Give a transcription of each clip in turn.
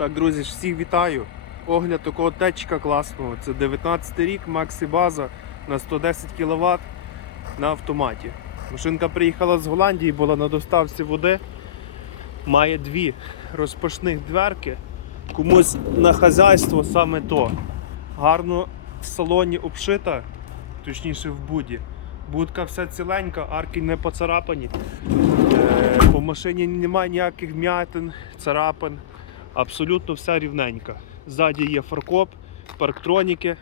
Так, друзі, всіх вітаю. Огляд такого течка класного. Це 19 рік, Максі База на 110 кВт на автоматі. Машинка приїхала з Голландії, була на доставці води. Має дві розпашних дверки. Комусь на хазяйство саме то. Гарно в салоні обшита, точніше в буді. Будка вся ціленька, арки не поцарапані. Е, По машині немає ніяких м'ятин, царапин. Абсолютно вся рівненька. Ззаді є фаркоп, парктроніки,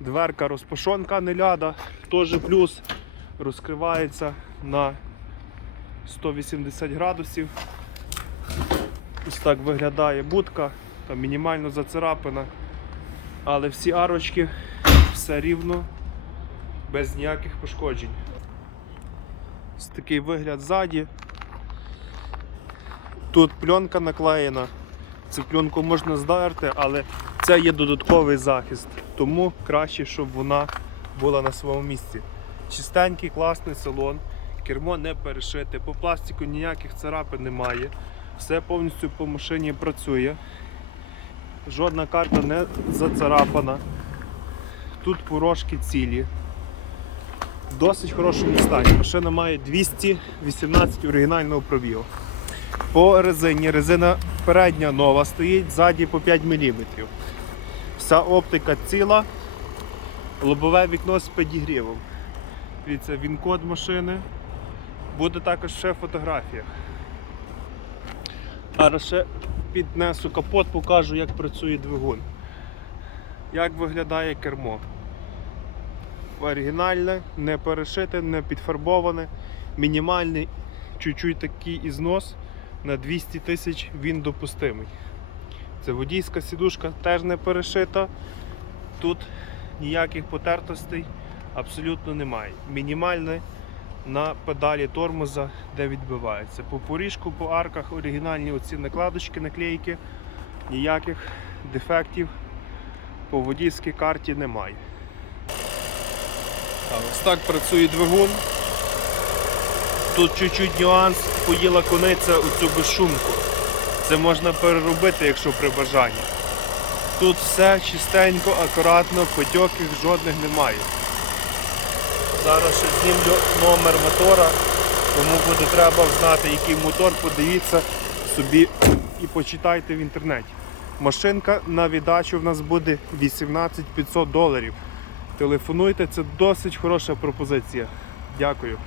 дверка розпашонка не ляда, теж плюс розкривається на 180 градусів. Ось так виглядає будка, там мінімально зацарапина, але всі арочки все рівно, без ніяких пошкоджень. Ось такий вигляд ззаді. Тут пленка наклеєна. Цю пленку можна здерти, але це є додатковий захист. Тому краще, щоб вона була на своєму місці. Чистенький, класний салон, кермо не перешите, по пластику ніяких царапин немає. Все повністю по машині працює. Жодна карта не зацарапана. Тут порожки цілі. В досить хорошому стані. Машина має 218 оригінального пробігу. По резині резина передня нова стоїть, ззаді по 5 мм. Вся оптика ціла, лобове вікно з підігрівом. Дивіться, він код машини. Буде також ще фотографія. А ще піднесу капот, покажу, як працює двигун. Як виглядає кермо. Оригінальне, не перешите, не підфарбоване, мінімальний чуть-чуть такий ізнос на 200 тисяч він допустимий. Це водійська сідушка теж не перешита. Тут ніяких потертостей абсолютно немає. Мінімальне на педалі тормоза, де відбивається. По поріжку, по арках оригінальні оці накладочки, наклейки, ніяких дефектів по водійській карті немає. Ось так працює двигун. Тут чуть-чуть нюанс, поїла кониця у цю безшумку. Це можна переробити, якщо при бажанні. Тут все чистенько, акуратно, потьоків жодних немає. Зараз ще знімлю номер мотора, кому буде треба знати, який мотор, подивіться собі і почитайте в інтернеті. Машинка на віддачу в нас буде 18 500 доларів. Телефонуйте, це досить хороша пропозиція. Дякую.